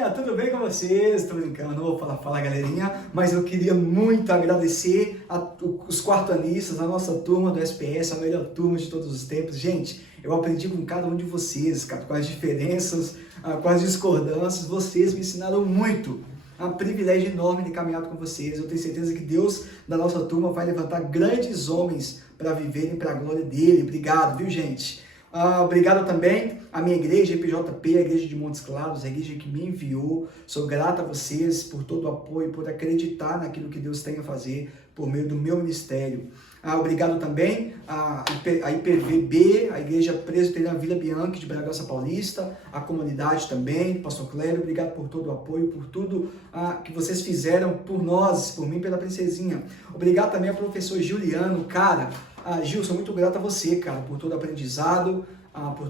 galerinha, tudo bem com vocês? Tô brincando, não vou falar galerinha, mas eu queria muito agradecer os quartanistas, a nossa turma do SPS, a melhor turma de todos os tempos. Gente, eu aprendi com cada um de vocês, cara, com as diferenças, com as discordâncias, vocês me ensinaram muito. É um privilégio enorme de caminhar com vocês. Eu tenho certeza que Deus, da nossa turma, vai levantar grandes homens para viverem para a glória dele. Obrigado, viu, gente? Obrigado também à minha igreja, EPJP, a igreja de Montes Claros, a igreja que me enviou. Sou grato a vocês por todo o apoio, por acreditar naquilo que Deus tem a fazer por meio do meu ministério. Obrigado também à IPVB, a Igreja Presbiteriana Vila Bianchi de Bragança Paulista, a comunidade também, Pastor Clério, obrigado por todo o apoio, por tudo que vocês fizeram por nós, por mim, pela princesinha. Obrigado também ao professor Juliano, cara. Gil, sou muito grato a você, cara, por todo o aprendizado, por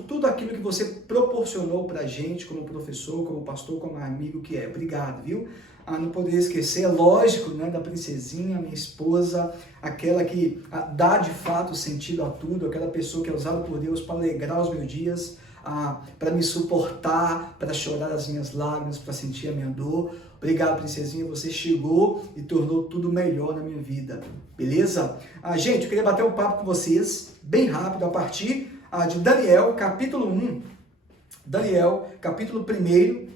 tudo aquilo que você proporcionou pra gente como professor, como pastor, como amigo que é. Obrigado, viu? Não poderia esquecer, lógico, né, da princesinha, minha esposa, aquela que dá de fato sentido a tudo, aquela pessoa que é usada por Deus para alegrar os meus dias, para me suportar, para chorar as minhas lágrimas, para sentir a minha dor. Obrigado, princesinha, você chegou e tornou tudo melhor na minha vida, beleza? Gente, eu queria bater um papo com vocês, bem rápido, a partir de Daniel, capítulo 1. Daniel, capítulo 1,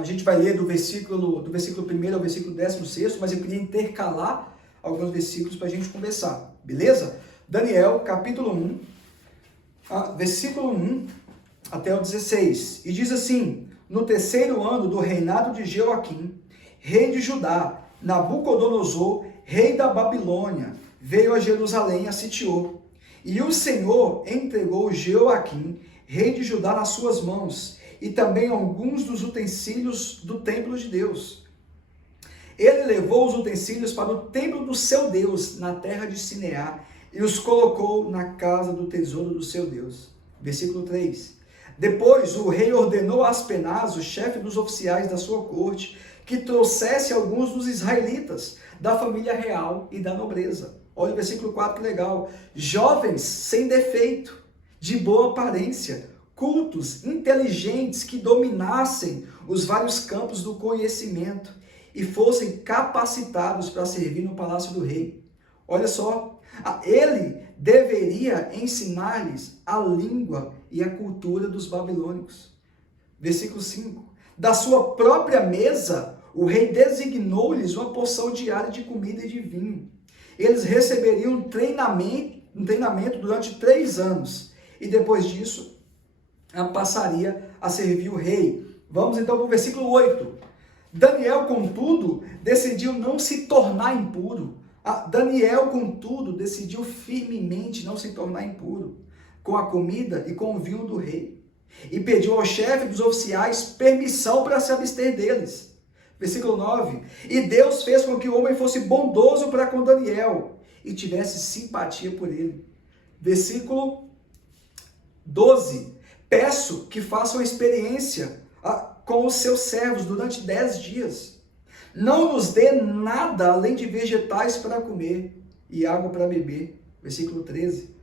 a gente vai ler do versículo 1 ao versículo 16, mas eu queria intercalar alguns versículos para a gente conversar, beleza? Daniel, capítulo 1, versículo 1 até o 16, e diz assim: no terceiro ano do reinado de Jeoaquim, rei de Judá, Nabucodonosor, rei da Babilônia, veio a Jerusalém e a sitiou. E o Senhor entregou Jeoaquim, rei de Judá, nas suas mãos, e também alguns dos utensílios do templo de Deus. Ele levou os utensílios para o templo do seu Deus, na terra de Sineá, e os colocou na casa do tesouro do seu Deus. Versículo 3. Depois o rei ordenou a Aspenaz, o chefe dos oficiais da sua corte, que trouxesse alguns dos israelitas, da família real e da nobreza. Olha o versículo 4, que legal. Jovens sem defeito, de boa aparência, cultos, inteligentes, que dominassem os vários campos do conhecimento e fossem capacitados para servir no palácio do rei. Olha só, ele deveria ensinar-lhes a língua e a cultura dos babilônicos. Versículo 5. Da sua própria mesa, o rei designou-lhes uma porção diária de comida e de vinho. Eles receberiam um treinamento durante 3 anos. E depois disso, passaria a servir o rei. Vamos então para o versículo 8. Daniel, contudo, decidiu não se tornar impuro. Daniel, contudo, decidiu firmemente não se tornar impuro com a comida e com o vinho do rei. E pediu ao chefe dos oficiais permissão para se abster deles. Versículo 9. E Deus fez com que o homem fosse bondoso para com Daniel e tivesse simpatia por ele. Versículo 12. Peço que façam uma experiência com os seus servos durante 10 dias. Não nos dê nada além de vegetais para comer e água para beber. Versículo 13.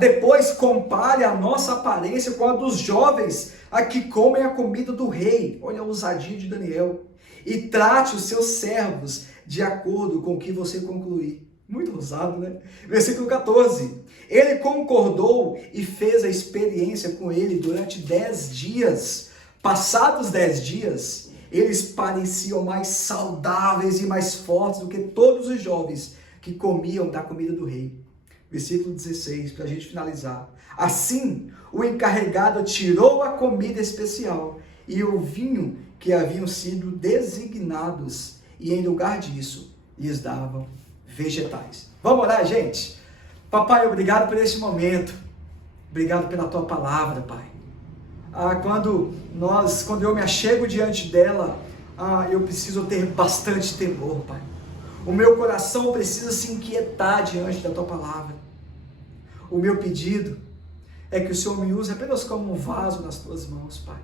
Depois compare a nossa aparência com a dos jovens que comem a comida do rei. Olha a ousadia de Daniel. E trate os seus servos de acordo com o que você concluir. Muito ousado, né? Versículo 14. Ele concordou e fez a experiência com ele durante 10 dias. Passados 10 dias, eles pareciam mais saudáveis e mais fortes do que todos os jovens que comiam da comida do rei. Versículo 16, para a gente finalizar. Assim, o encarregado tirou a comida especial e o vinho que haviam sido designados, e em lugar disso, lhes davam vegetais. Vamos orar, gente? Papai, obrigado por esse momento. Obrigado pela tua palavra, Pai. Quando eu me achego diante dela, eu preciso ter bastante temor, Pai. O meu coração precisa se inquietar diante da tua palavra. O meu pedido é que o Senhor me use apenas como um vaso nas tuas mãos, Pai.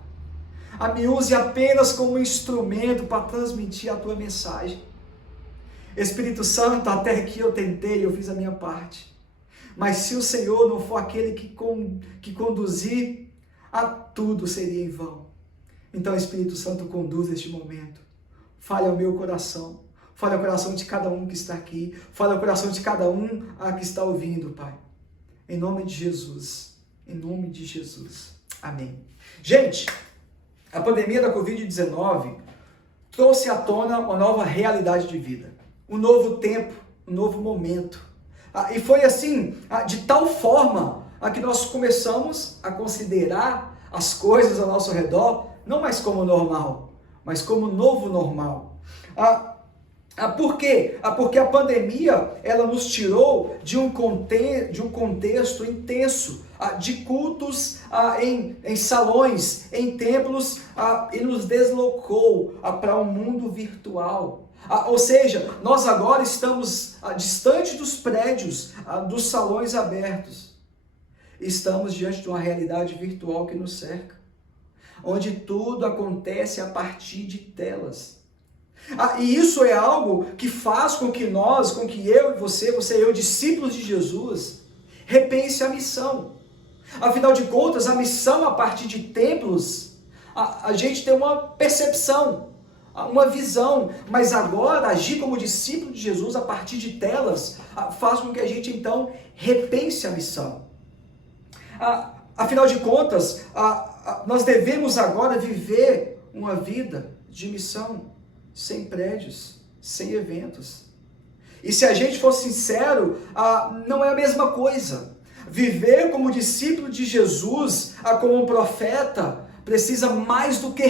Me use apenas como um instrumento para transmitir a tua mensagem. Espírito Santo, até aqui eu tentei, eu fiz a minha parte. Mas se o Senhor não for aquele que conduzir, tudo seria em vão. Então, Espírito Santo, conduz este momento. Fale ao meu coração. Fale ao coração de cada um que está aqui. Fale ao coração de cada um que está ouvindo, Pai. Em nome de Jesus. Em nome de Jesus. Amém. Gente, a pandemia da Covid-19 trouxe à tona uma nova realidade de vida. Um novo tempo, um novo momento. E foi assim, de tal forma, que nós começamos a considerar as coisas ao nosso redor, não mais como normal, mas como novo normal. Por quê? Porque a pandemia, ela nos tirou de um contexto intenso, de cultos em salões, em templos, e nos deslocou para um mundo virtual. Ou seja, nós agora estamos distante dos prédios, dos salões abertos. Estamos diante de uma realidade virtual que nos cerca, onde tudo acontece a partir de telas. E isso é algo que faz com que eu e você e eu, discípulos de Jesus, repense a missão. Afinal de contas, a missão a partir de templos, a gente tem uma percepção, uma visão, mas agora agir como discípulo de Jesus a partir de telas faz com que a gente então repense a missão. Afinal de contas, nós devemos agora viver uma vida de missão, sem prédios, sem eventos. E se a gente for sincero, não é a mesma coisa. Viver como discípulo de Jesus, como um profeta, precisa mais do que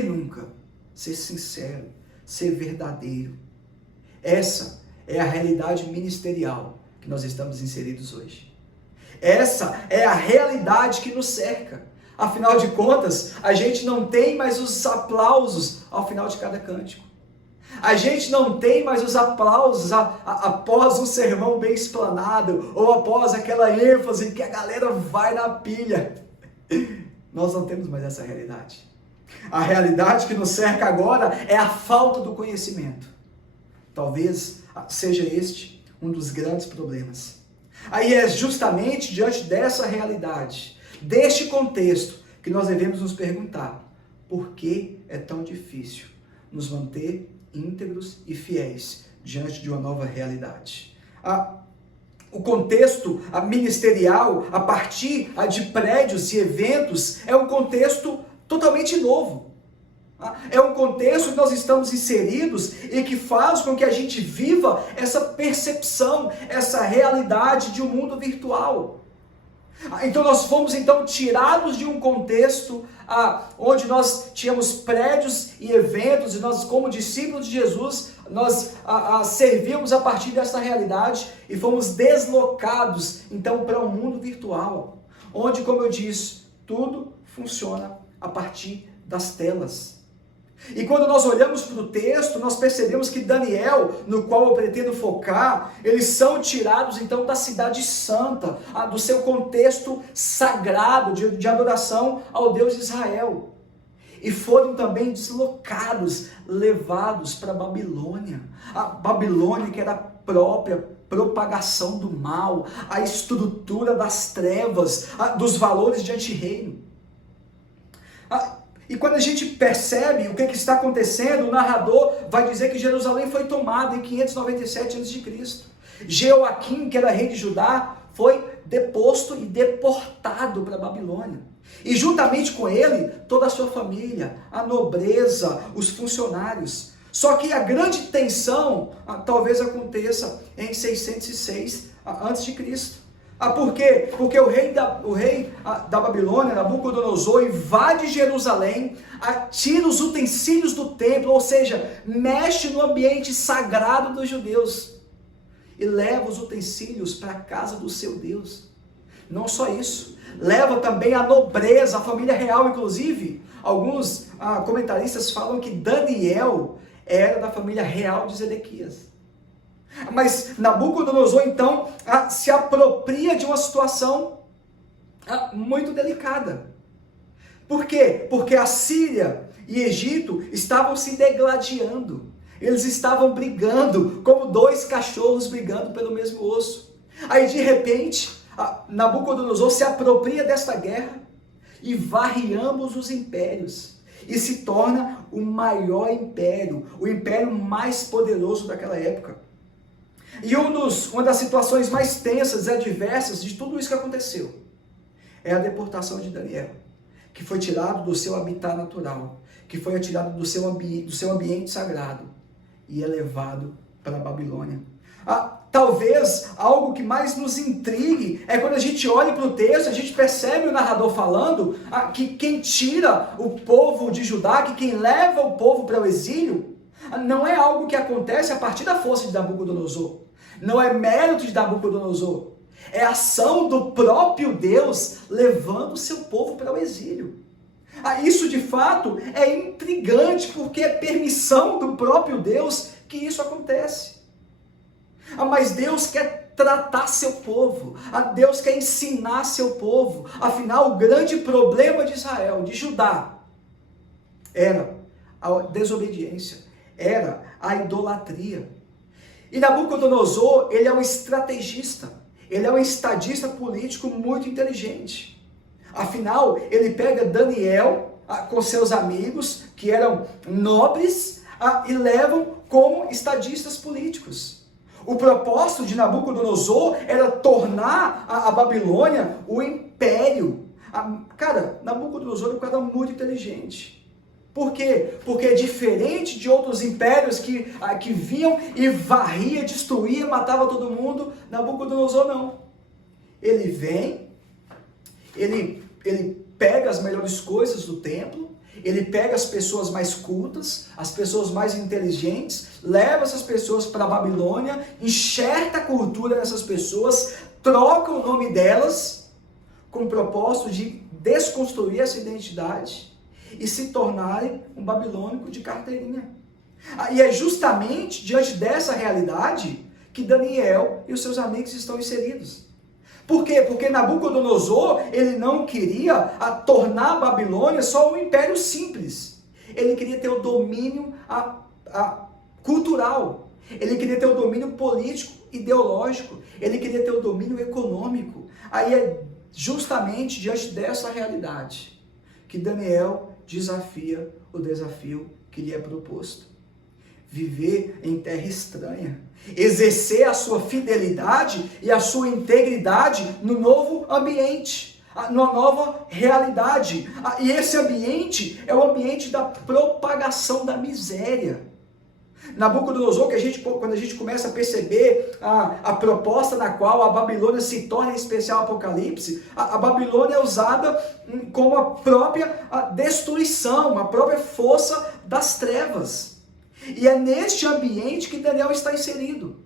nunca, ser sincero, ser verdadeiro. Essa é a realidade ministerial que nós estamos inseridos hoje. Essa é a realidade que nos cerca. Afinal de contas, a gente não tem mais os aplausos ao final de cada cântico. A gente não tem mais os aplausos após um sermão bem explanado, ou após aquela ênfase que a galera vai na pilha. Nós não temos mais essa realidade. A realidade que nos cerca agora é a falta do conhecimento. Talvez seja este um dos grandes problemas. Aí é justamente diante dessa realidade, deste contexto, que nós devemos nos perguntar: por que é tão difícil nos manter íntegros e fiéis diante de uma nova realidade? O contexto ministerial, a partir de prédios e eventos, é um contexto totalmente novo. É um contexto que nós estamos inseridos e que faz com que a gente viva essa percepção, essa realidade de um mundo virtual. Então nós fomos tirados de um contexto onde nós tínhamos prédios e eventos, e nós, como discípulos de Jesus, nós servíamos a partir dessa realidade e fomos deslocados então para um mundo virtual, onde, como eu disse, tudo funciona a partir das telas. E quando nós olhamos para o texto, nós percebemos que Daniel, no qual eu pretendo focar, eles são tirados então da cidade santa, do seu contexto sagrado de adoração ao Deus de Israel. E foram também deslocados, levados para a Babilônia. A Babilônia, que era a própria propagação do mal, a estrutura das trevas, dos valores de antirreino. E quando a gente percebe o que está acontecendo, o narrador vai dizer que Jerusalém foi tomada em 597 a.C. Jeoaquim, que era rei de Judá, foi deposto e deportado para a Babilônia. E juntamente com ele, toda a sua família, a nobreza, os funcionários. Só que a grande tensão talvez aconteça em 606 a.C. Por quê? Porque o rei da Babilônia, Nabucodonosor, invade Jerusalém, tira os utensílios do templo, ou seja, mexe no ambiente sagrado dos judeus e leva os utensílios para a casa do seu Deus. Não só isso, leva também a nobreza, a família real, inclusive. Alguns comentaristas falam que Daniel era da família real de Zedequias. Mas Nabucodonosor, então, se apropria de uma situação muito delicada. Por quê? Porque a Síria e Egito estavam se degladiando. Eles estavam brigando, como dois cachorros brigando pelo mesmo osso. Aí, de repente, Nabucodonosor se apropria desta guerra e varre ambos os impérios. E se torna o maior império, o império mais poderoso daquela época. E uma das situações mais tensas e adversas de tudo isso que aconteceu é a deportação de Daniel, que foi tirado do seu habitat natural, que foi tirado do seu ambiente sagrado e é levado para a Babilônia. Talvez algo que mais nos intrigue é quando a gente olha para o texto, a gente percebe o narrador falando que quem tira o povo de Judá, que quem leva o povo para o exílio, não é algo que acontece a partir da força de Nabucodonosor, não é mérito de Nabucodonosor, é ação do próprio Deus levando o seu povo para o exílio. Isso de fato é intrigante, porque é permissão do próprio Deus que isso acontece. Mas Deus quer tratar seu povo, Deus quer ensinar seu povo. Afinal, o grande problema de Israel, de Judá, era a desobediência, era a idolatria. E Nabucodonosor, ele é um estrategista, ele é um estadista político muito inteligente. Afinal, ele pega Daniel com seus amigos, que eram nobres, e levam como estadistas políticos. O propósito de Nabucodonosor era tornar a Babilônia o império. Cara, Nabucodonosor é um cara muito inteligente. Por quê? Porque diferente de outros impérios que vinham e varria, destruía, matava todo mundo, Nabucodonosor não. Ele vem, ele pega as melhores coisas do templo, ele pega as pessoas mais cultas, as pessoas mais inteligentes, leva essas pessoas para a Babilônia, enxerta a cultura dessas pessoas, troca o nome delas, com o propósito de desconstruir essa identidade e se tornarem um babilônico de carteirinha. E é justamente diante dessa realidade que Daniel e os seus amigos estão inseridos. Por quê? Porque Nabucodonosor, ele não queria tornar a Babilônia só um império simples. Ele queria ter o domínio cultural. Ele queria ter o domínio político, ideológico. Ele queria ter o domínio econômico. Aí é justamente diante dessa realidade que Daniel desafia o desafio que lhe é proposto. Viver em terra estranha, exercer a sua fidelidade e a sua integridade no novo ambiente, numa nova realidade. E esse ambiente é o ambiente da propagação da miséria. Nabucodonosor, quando a gente começa a perceber a proposta na qual a Babilônia se torna, em especial Apocalipse, a Babilônia é usada como a própria destruição, a própria força das trevas. E é neste ambiente que Daniel está inserido.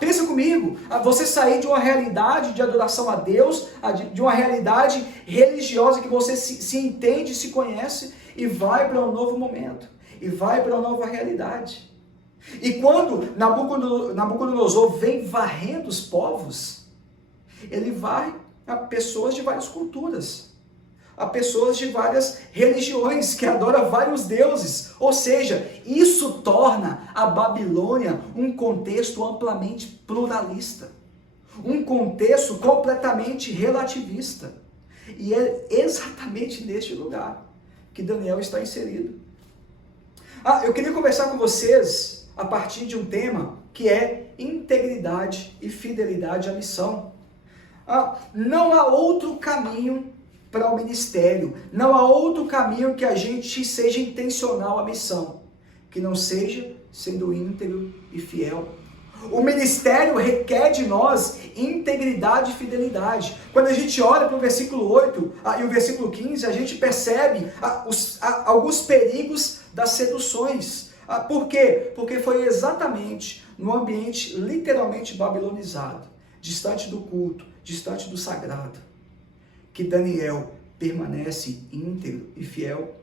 Pensa comigo, você sair de uma realidade de adoração a Deus, de uma realidade religiosa que você se entende, se conhece, e vai para um novo momento, e vai para uma nova realidade. E quando Nabucodonosor vem varrendo os povos, ele varre a pessoas de várias culturas, a pessoas de várias religiões, que adoram vários deuses. Ou seja, isso torna a Babilônia um contexto amplamente pluralista, um contexto completamente relativista. E é exatamente neste lugar que Daniel está inserido. Eu queria conversar com vocês a partir de um tema que é integridade e fidelidade à missão. Não há outro caminho para o ministério, não há outro caminho que a gente seja intencional à missão, que não seja sendo íntegro e fiel. O ministério requer de nós integridade e fidelidade. Quando a gente olha para o versículo 8 e o versículo 15, a gente percebe alguns perigos das seduções. Por quê? Porque foi exatamente no ambiente literalmente babilonizado, distante do culto, distante do sagrado, que Daniel permanece íntegro e fiel.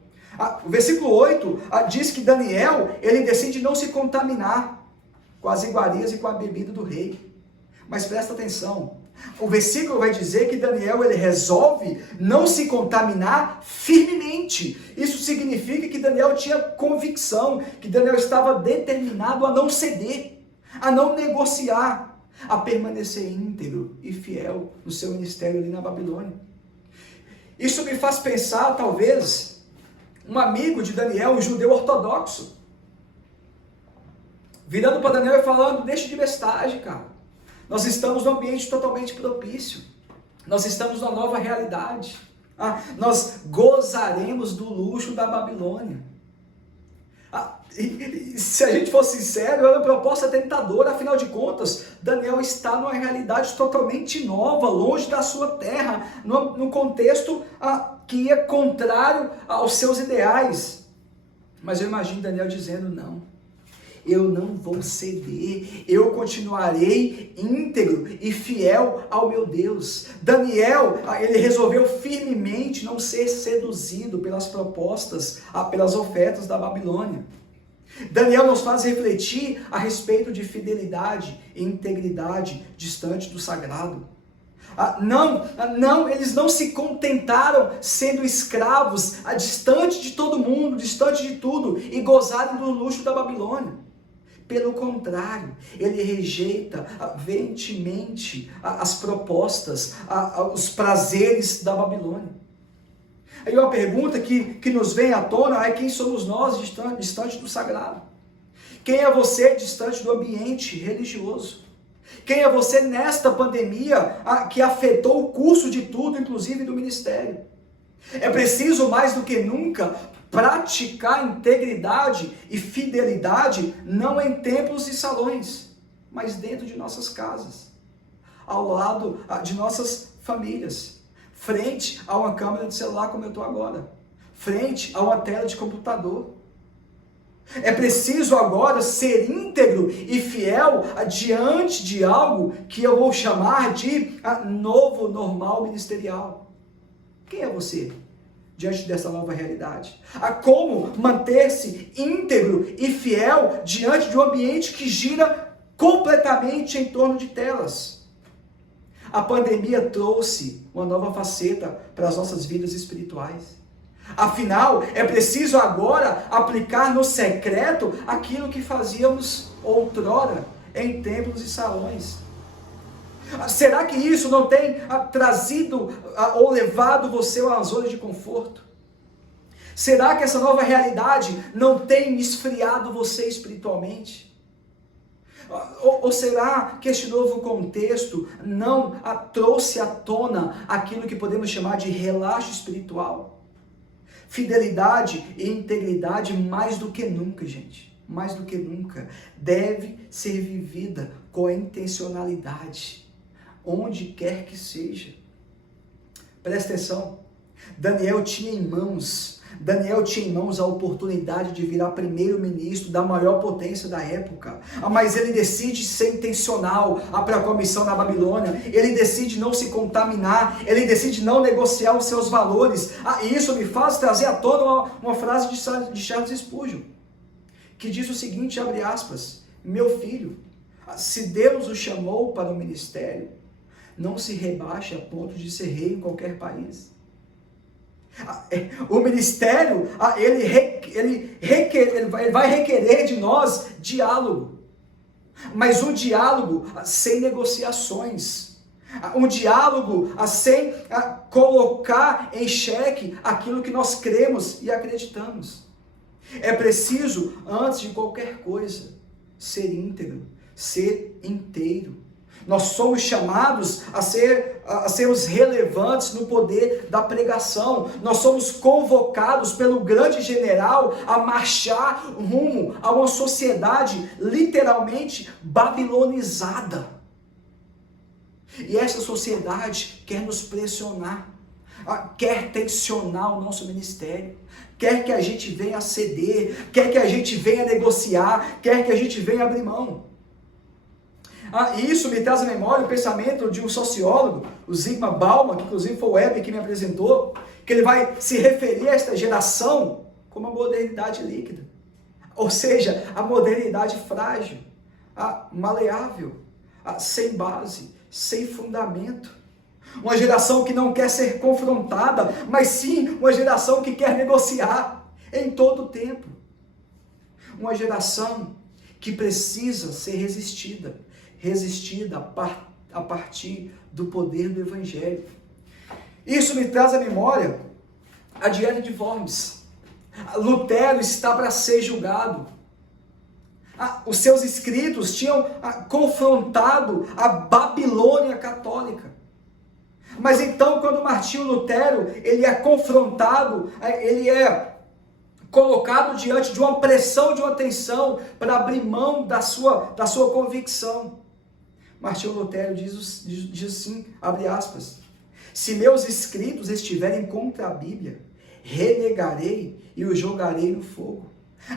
O versículo 8 diz que Daniel, ele decide não se contaminar com as iguarias e com a bebida do rei. Mas presta atenção, o versículo vai dizer que Daniel, ele resolve não se contaminar firmemente. Isso significa que Daniel tinha convicção, que Daniel estava determinado a não ceder, a não negociar, a permanecer íntegro e fiel no seu ministério ali na Babilônia. Isso me faz pensar, talvez, um amigo de Daniel, um judeu ortodoxo, virando para Daniel e falando: deixa de bestagem, cara. Nós estamos num ambiente totalmente propício. Nós estamos numa nova realidade. Nós gozaremos do luxo da Babilônia. E se a gente for sincero, é uma proposta tentadora. Afinal de contas, Daniel está numa realidade totalmente nova, longe da sua terra, num contexto que é contrário aos seus ideais. Mas eu imagino Daniel dizendo: não, eu não vou ceder, eu continuarei íntegro e fiel ao meu Deus. Daniel, ele resolveu firmemente não ser seduzido pelas propostas, pelas ofertas da Babilônia. Daniel nos faz refletir a respeito de fidelidade e integridade distante do sagrado. Eles não se contentaram sendo escravos, distante de todo mundo, distante de tudo, e gozarem do luxo da Babilônia. Pelo contrário, ele rejeita veementemente as propostas, os prazeres da Babilônia. Aí uma pergunta que nos vem à tona é: quem somos nós distante do sagrado? Quem é você distante do ambiente religioso? Quem é você nesta pandemia que afetou o curso de tudo, inclusive do ministério? É preciso mais do que nunca praticar integridade e fidelidade, não em templos e salões, mas dentro de nossas casas, ao lado de nossas famílias, frente a uma câmera de celular como eu estou agora, frente a uma tela de computador. É preciso agora ser íntegro e fiel diante de algo que eu vou chamar de novo normal ministerial. Quem é você diante dessa nova realidade? Como manter-se íntegro e fiel diante de um ambiente que gira completamente em torno de telas? A pandemia trouxe uma nova faceta para as nossas vidas espirituais. Afinal, é preciso agora aplicar no secreto aquilo que fazíamos outrora em templos e salões. Será que isso não tem trazido ou levado você a uma zona de conforto? Será que essa nova realidade não tem esfriado você espiritualmente? Ou será que este novo contexto não trouxe à tona aquilo que podemos chamar de relaxo espiritual? Fidelidade e integridade, mais do que nunca, gente, mais do que nunca, deve ser vivida com intencionalidade, onde quer que seja. Presta atenção, Daniel tinha em mãos a oportunidade de virar primeiro-ministro da maior potência da época, mas ele decide ser intencional para com a missão na Babilônia, ele decide não se contaminar, ele decide não negociar os seus valores. E isso me faz trazer à tona uma frase de Charles Spurgeon, que diz o seguinte, abre aspas: meu filho, se Deus o chamou para o ministério, não se rebaixe a ponto de ser rei em qualquer país. O ministério, ele vai requerer de nós diálogo, mas um diálogo sem negociações, um diálogo sem colocar em xeque aquilo que nós cremos e acreditamos. É preciso, antes de qualquer coisa, ser íntegro, ser inteiro. Nós somos chamados a sermos relevantes no poder da pregação. Nós somos convocados pelo grande general a marchar rumo a uma sociedade literalmente babilonizada. E essa sociedade quer nos pressionar, quer tensionar o nosso ministério, quer que a gente venha ceder, quer que a gente venha negociar, quer que a gente venha abrir mão. E isso me traz à memória o pensamento de um sociólogo, o Zygmunt Bauman, que inclusive foi o Weber que me apresentou, que ele vai se referir a esta geração como a modernidade líquida, ou seja, a modernidade frágil, maleável, sem base, sem fundamento. Uma geração que não quer ser confrontada, mas sim uma geração que quer negociar em todo o tempo. Uma geração que precisa ser resistida a partir do poder do Evangelho. Isso me traz à memória a Diana de Worms. Lutero está para ser julgado. Os seus escritos tinham confrontado a Babilônia católica. Mas então, quando Martinho Lutero ele é confrontado, ele é colocado diante de uma pressão, de uma tensão, para abrir mão da sua convicção. Martinho Lutero diz assim, abre aspas, se meus escritos estiverem contra a Bíblia, renegarei e os jogarei no fogo.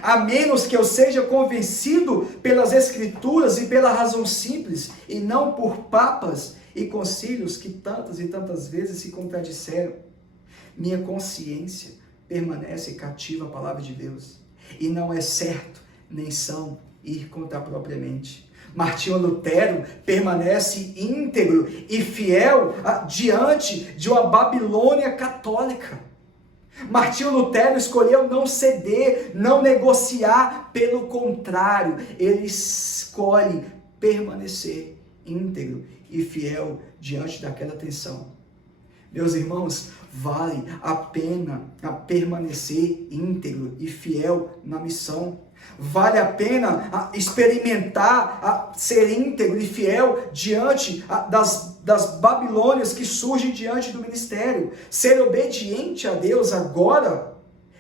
A menos que eu seja convencido pelas Escrituras e pela razão simples, e não por papas e concílios que tantas e tantas vezes se contradisseram. Minha consciência permanece cativa à palavra de Deus, e não é certo, nem são, ir contra a própria mente. Martinho Lutero permanece íntegro e fiel diante de uma Babilônia católica. Martinho Lutero escolheu não ceder, não negociar, pelo contrário, ele escolhe permanecer íntegro e fiel diante daquela tensão. Meus irmãos, vale a pena permanecer íntegro e fiel na missão. Vale a pena experimentar ser íntegro e fiel diante das Babilônias que surgem diante do ministério. Ser obediente a Deus agora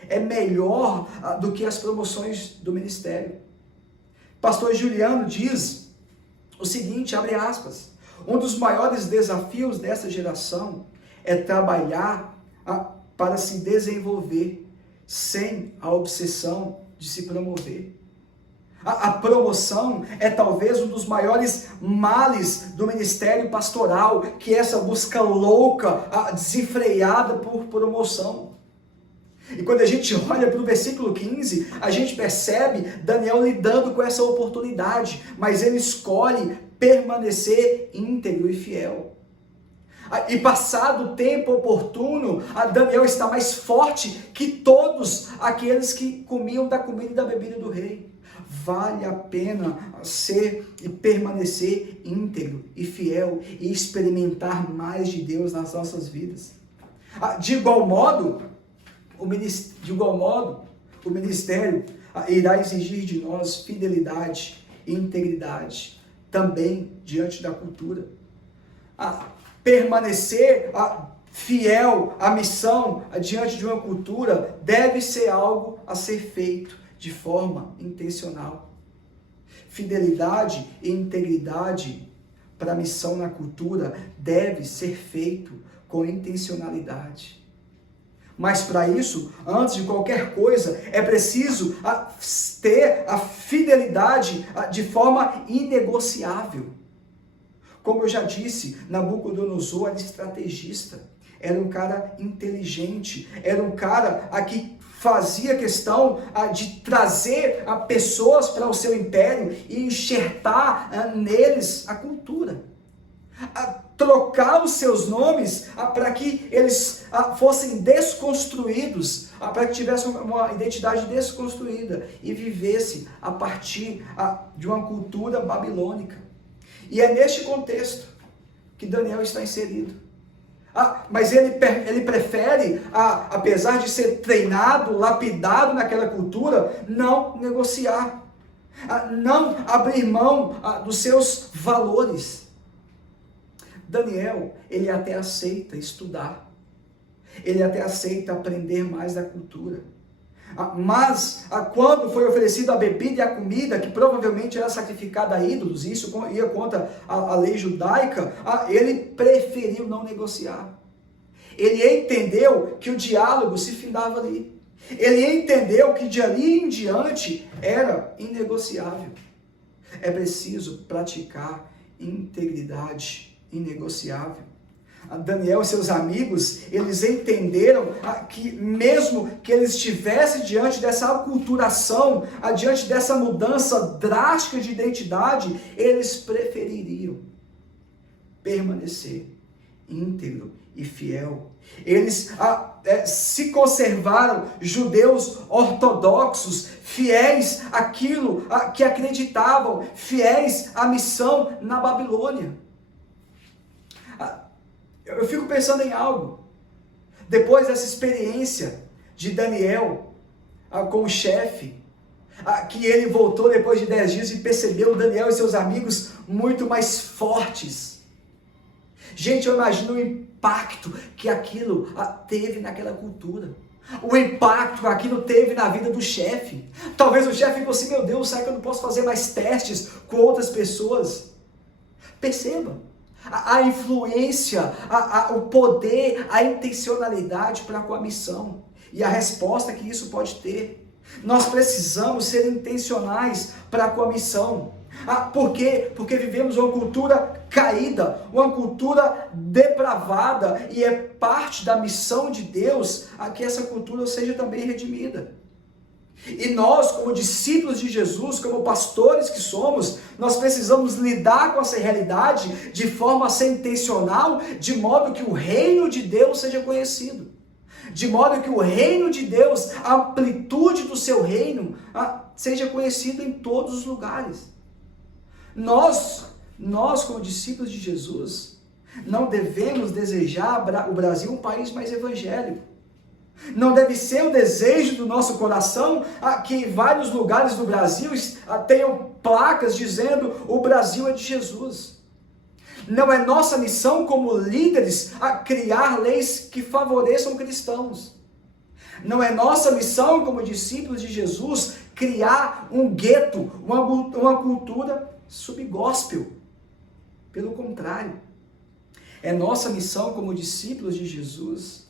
é melhor do que as promoções do ministério. Pastor Juliano diz o seguinte, abre aspas, um dos maiores desafios dessa geração é trabalhar para se desenvolver sem a obsessão de se promover. A promoção é talvez um dos maiores males do ministério pastoral, que é essa busca louca, desenfreada por promoção. E quando a gente olha para o versículo 15, a gente percebe Daniel lidando com essa oportunidade, mas ele escolhe permanecer íntegro e fiel. E passado o tempo oportuno, Daniel está mais forte que todos aqueles que comiam da comida e da bebida do rei. Vale a pena ser e permanecer íntegro e fiel e experimentar mais de Deus nas nossas vidas. De igual modo, o ministério irá exigir de nós fidelidade e integridade, também diante da cultura. Permanecer fiel à missão diante de uma cultura deve ser algo a ser feito de forma intencional. Fidelidade e integridade para a missão na cultura deve ser feito com intencionalidade. Mas para isso, antes de qualquer coisa, é preciso ter a fidelidade de forma inegociável. Como eu já disse, Nabucodonosor era estrategista, era um cara inteligente, era um cara que fazia questão de trazer pessoas para o seu império e enxertar neles a cultura. Trocar os seus nomes para que eles fossem desconstruídos, para que tivessem uma identidade desconstruída e vivesse a partir de uma cultura babilônica. E é neste contexto que Daniel está inserido. Mas ele prefere, apesar de ser treinado, lapidado naquela cultura, não negociar, não abrir mão dos seus valores. Daniel, ele até aceita estudar, ele até aceita aprender mais da cultura. Mas quando foi oferecido a bebida e a comida, que provavelmente era sacrificada a ídolos, isso ia contra a lei judaica, ele preferiu não negociar. Ele entendeu que o diálogo se findava ali. Ele entendeu que de ali em diante era inegociável. É preciso praticar integridade inegociável. Daniel e seus amigos, eles entenderam que mesmo que eles estivessem diante dessa aculturação, diante dessa mudança drástica de identidade, eles prefeririam permanecer íntegro e fiel. Eles se conservaram judeus ortodoxos, fiéis àquilo que acreditavam, fiéis à missão na Babilônia. Eu fico pensando em algo. Depois dessa experiência de Daniel com o chefe, que ele voltou depois de 10 dias e percebeu Daniel e seus amigos muito mais fortes. Gente, eu imagino o impacto que aquilo teve naquela cultura. O impacto que aquilo teve na vida do chefe. Talvez o chefe ficou assim, meu Deus, será que eu não posso fazer mais testes com outras pessoas? Perceba a influência, o poder, a intencionalidade para com a missão e a resposta que isso pode ter. Nós precisamos ser intencionais para com a missão. Por quê? Porque vivemos uma cultura caída, uma cultura depravada, e é parte da missão de Deus que essa cultura seja também redimida. E nós, como discípulos de Jesus, como pastores que somos, nós precisamos lidar com essa realidade de forma a ser intencional, de modo que o reino de Deus seja conhecido. De modo que o reino de Deus, a amplitude do seu reino, seja conhecido em todos os lugares. Nós como discípulos de Jesus, não devemos desejar o Brasil um país mais evangélico. Não deve ser o desejo do nosso coração que em vários lugares do Brasil tenham placas dizendo o Brasil é de Jesus. Não é nossa missão como líderes criar leis que favoreçam cristãos. Não é nossa missão como discípulos de Jesus criar um gueto, uma cultura subgospel. Pelo contrário, é nossa missão como discípulos de Jesus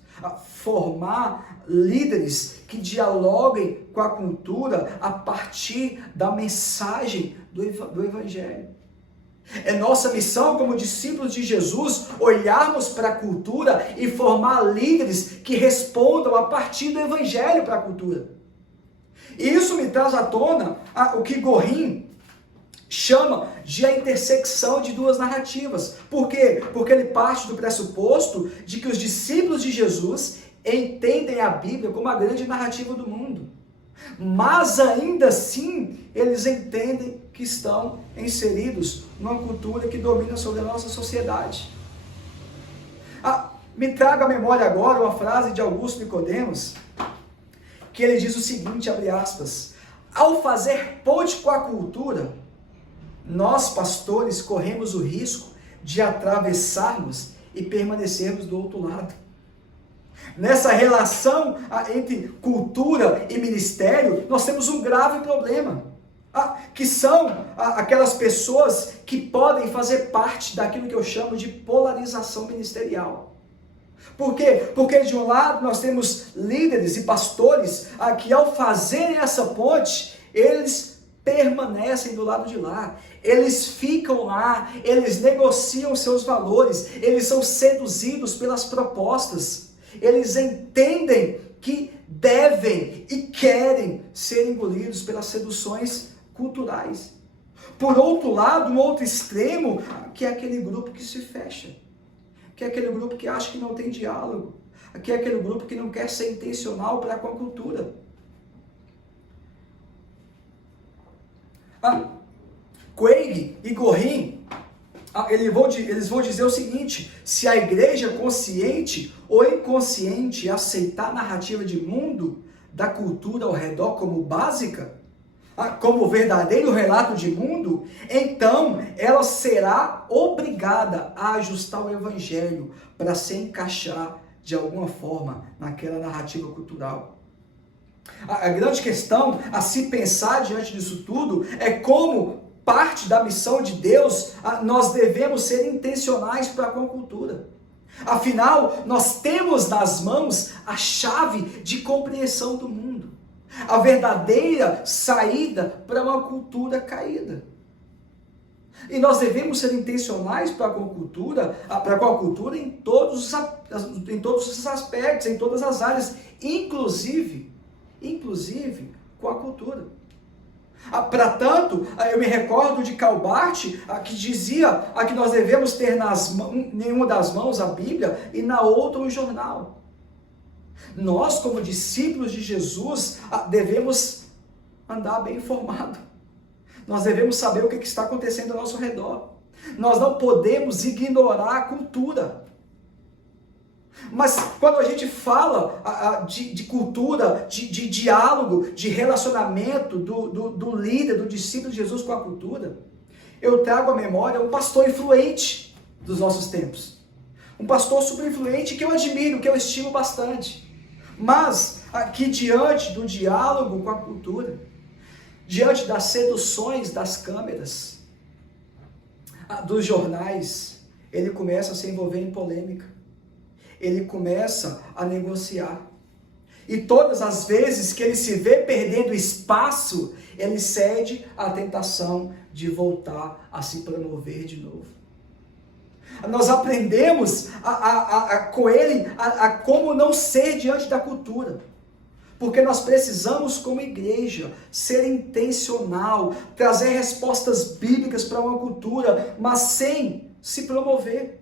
formar líderes que dialoguem com a cultura a partir da mensagem do Evangelho. É nossa missão como discípulos de Jesus olharmos para a cultura e formar líderes que respondam a partir do Evangelho para a cultura. E isso me traz à tona o que Gorin chama de a intersecção de duas narrativas. Por quê? Porque ele parte do pressuposto de que os discípulos de Jesus entendem a Bíblia como a grande narrativa do mundo. Mas ainda assim, eles entendem que estão inseridos numa cultura que domina sobre a nossa sociedade. Me traga à memória agora uma frase de Augusto Nicodemos, que ele diz o seguinte, abre aspas, ao fazer ponte com a cultura, nós, pastores, corremos o risco de atravessarmos e permanecermos do outro lado. Nessa relação entre cultura e ministério, nós temos um grave problema, que são aquelas pessoas que podem fazer parte daquilo que eu chamo de polarização ministerial. Por quê? Porque de um lado nós temos líderes e pastores que ao fazerem essa ponte, eles permanecem do lado de lá, eles ficam lá, eles negociam seus valores, eles são seduzidos pelas propostas, eles entendem que devem e querem ser engolidos pelas seduções culturais. Por outro lado, um outro extremo, que é aquele grupo que se fecha, que é aquele grupo que acha que não tem diálogo, que é aquele grupo que não quer ser intencional para com a cultura. Craig e Gorin, eles vão dizer o seguinte, se a igreja consciente ou inconsciente aceitar a narrativa de mundo da cultura ao redor como básica, como verdadeiro relato de mundo, então ela será obrigada a ajustar o evangelho para se encaixar de alguma forma naquela narrativa cultural. A grande questão a se pensar diante disso tudo é como parte da missão de Deus nós devemos ser intencionais para com a cultura. Afinal, nós temos nas mãos a chave de compreensão do mundo, a verdadeira saída para uma cultura caída. E nós devemos ser intencionais para com a cultura em todos os aspectos, em todas as áreas, inclusive com a cultura. Para tanto, eu me recordo de Karl Barth, que dizia que nós devemos ter em uma das mãos a Bíblia e na outra um jornal. Nós, como discípulos de Jesus, devemos andar bem informado. Nós devemos saber o que está acontecendo ao nosso redor. Nós não podemos ignorar a cultura. Mas quando a gente fala de cultura, de diálogo, de relacionamento do líder, do discípulo de Jesus com a cultura, eu trago à memória um pastor influente dos nossos tempos. Um pastor super influente que eu admiro, que eu estimo bastante. Mas aqui diante do diálogo com a cultura, diante das seduções das câmeras, dos jornais, ele começa a se envolver em polêmica. Ele começa a negociar. E todas as vezes que ele se vê perdendo espaço, ele cede à tentação de voltar a se promover de novo. Nós aprendemos com ele a como não ser diante da cultura. Porque nós precisamos, como igreja, ser intencional, trazer respostas bíblicas para uma cultura, mas sem se promover.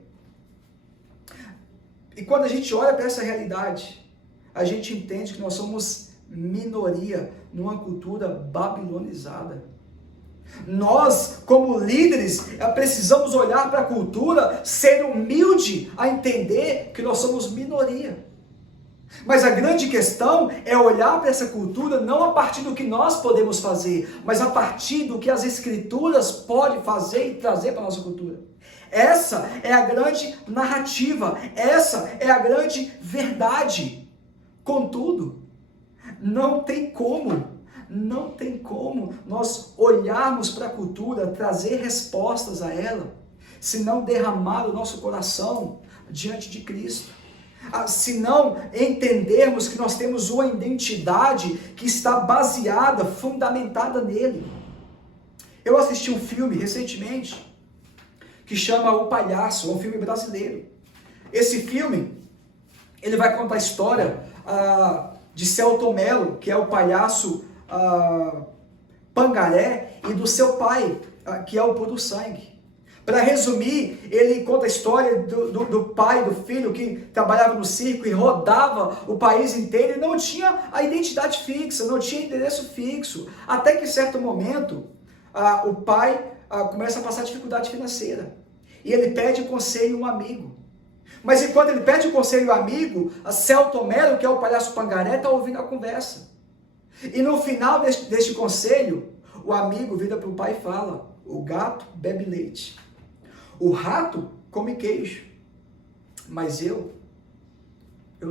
E quando a gente olha para essa realidade, a gente entende que nós somos minoria numa cultura babilonizada. Nós, como líderes, precisamos olhar para a cultura, ser humilde a entender que nós somos minoria. Mas a grande questão é olhar para essa cultura não a partir do que nós podemos fazer, mas a partir do que as Escrituras podem fazer e trazer para a nossa cultura. Essa é a grande narrativa, essa é a grande verdade. Contudo, não tem como nós olharmos para a cultura, trazer respostas a ela, se não derramar o nosso coração diante de Cristo. Se não entendermos que nós temos uma identidade que está baseada, fundamentada nele. Eu assisti um filme recentemente que chama O Palhaço, um filme brasileiro. Esse filme, ele vai contar a história de Selton Mello, que é o palhaço Pangaré, e do seu pai, que é o Puro Sangue. Para resumir, ele conta a história do pai, do filho, que trabalhava no circo e rodava o país inteiro e não tinha a identidade fixa, não tinha endereço fixo. Até que em certo momento, o pai começa a passar dificuldade financeira. E ele pede conselho a um amigo. Mas enquanto ele pede conselho ao amigo, a Selton Mello, que é o palhaço Pangaré, está ouvindo a conversa. E no final deste conselho, o amigo vira para o pai e fala: o gato bebe leite, o rato come queijo, mas eu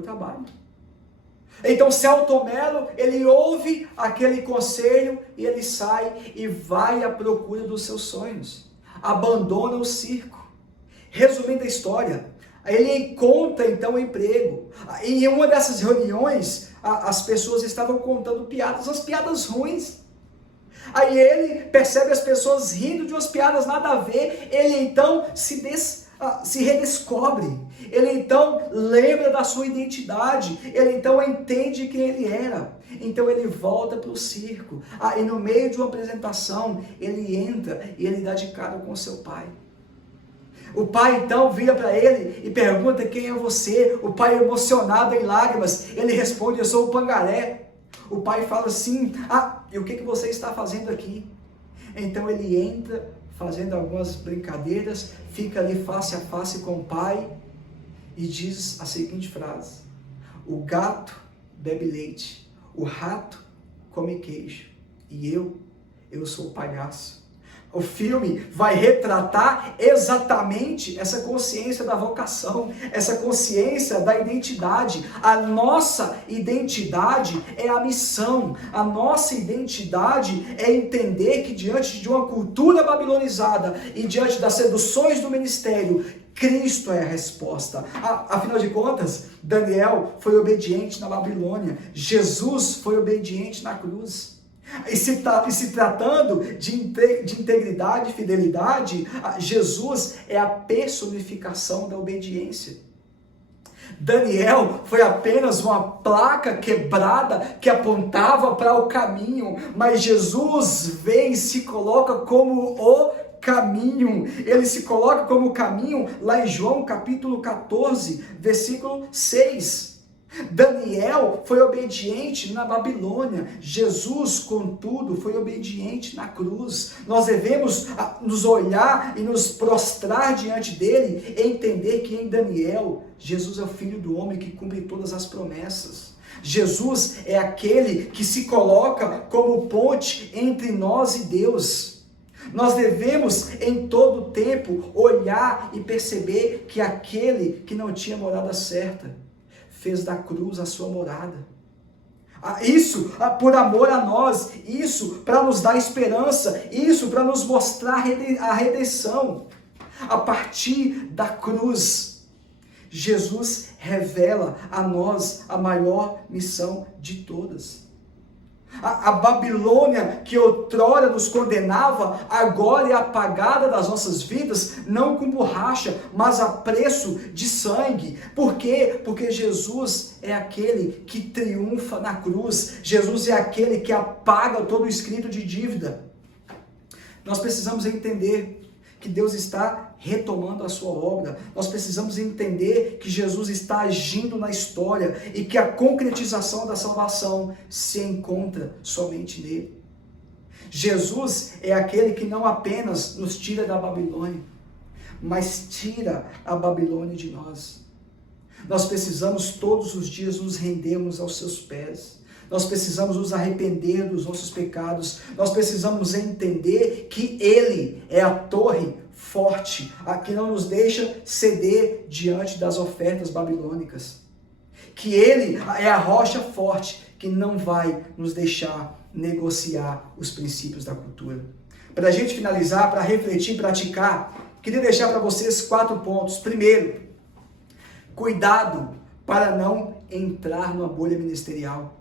trabalho. Então Selton Mello, ele ouve aquele conselho e ele sai e vai à procura dos seus sonhos. Abandona o circo. Resumindo a história, ele encontra então um emprego. Em uma dessas reuniões, as pessoas estavam contando piadas, as piadas ruins. Aí ele percebe as pessoas rindo de umas piadas nada a ver, ele então se redescobre, ele então lembra da sua identidade, ele então entende quem ele era, então ele volta para o circo, e no meio de uma apresentação, ele entra e ele dá de cara com seu pai. O pai então vira para ele e pergunta: quem é você? O pai, emocionado em lágrimas, ele responde: eu sou o Pangaré. O pai fala assim: e o que você está fazendo aqui? Então ele entra fazendo algumas brincadeiras, fica ali face a face com o pai e diz a seguinte frase: o gato bebe leite, o rato come queijo, e eu sou o palhaço. O filme vai retratar exatamente essa consciência da vocação, essa consciência da identidade. A nossa identidade é a missão. A nossa identidade é entender que diante de uma cultura babilonizada e diante das seduções do ministério, Cristo é a resposta. Afinal de contas, Daniel foi obediente na Babilônia. Jesus foi obediente na cruz. E se tratando de integridade e fidelidade, Jesus é a personificação da obediência. Daniel foi apenas uma placa quebrada que apontava para o caminho, mas Jesus vem e se coloca como o caminho. Ele se coloca como caminho lá em João capítulo 14, versículo 6. Daniel foi obediente na Babilônia. Jesus, contudo, foi obediente na cruz. Nós devemos nos olhar e nos prostrar diante dele e entender que em Daniel, Jesus é o Filho do Homem que cumpre todas as promessas. Jesus é aquele que se coloca como ponte entre nós e Deus. Nós devemos em todo tempo olhar e perceber que aquele que não tinha morada certa fez da cruz a sua morada. Isso por amor a nós, isso para nos dar esperança, isso para nos mostrar a redenção. A partir da cruz, Jesus revela a nós a maior missão de todas. A Babilônia que outrora nos condenava, agora é apagada das nossas vidas, não com borracha, mas a preço de sangue. Por quê? Porque Jesus é aquele que triunfa na cruz. Jesus é aquele que apaga todo o escrito de dívida. Nós precisamos entender que Deus está retomando a sua obra. Nós precisamos entender que Jesus está agindo na história e que a concretização da salvação se encontra somente nele. Jesus é aquele que não apenas nos tira da Babilônia, mas tira a Babilônia de nós. Nós precisamos todos os dias nos rendermos aos seus pés. Nós precisamos nos arrepender dos nossos pecados. Nós precisamos entender que Ele é a torre forte, a que não nos deixa ceder diante das ofertas babilônicas. Que Ele é a rocha forte que não vai nos deixar negociar os princípios da cultura. Para a gente finalizar, para refletir, praticar, queria deixar para vocês 4 pontos. Primeiro, cuidado para não entrar numa bolha ministerial.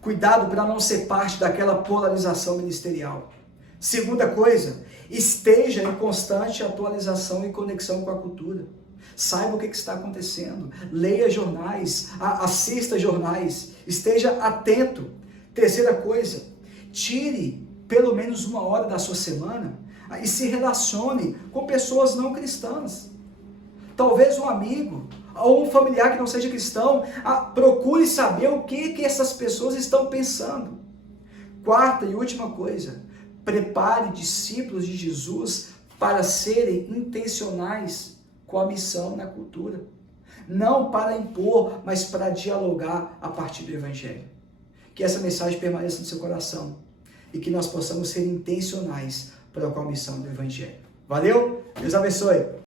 Cuidado para não ser parte daquela polarização ministerial. Segunda coisa, esteja em constante atualização e conexão com a cultura. Saiba o que está acontecendo. Leia jornais, assista jornais, esteja atento. Terceira coisa, tire pelo menos 1 hora da sua semana e se relacione com pessoas não cristãs. Talvez um amigo ou um familiar que não seja cristão, procure saber o que essas pessoas estão pensando. Quarta e última coisa, prepare discípulos de Jesus para serem intencionais com a missão na cultura. Não para impor, mas para dialogar a partir do Evangelho. Que essa mensagem permaneça no seu coração e que nós possamos ser intencionais para com a missão do Evangelho. Valeu? Deus abençoe!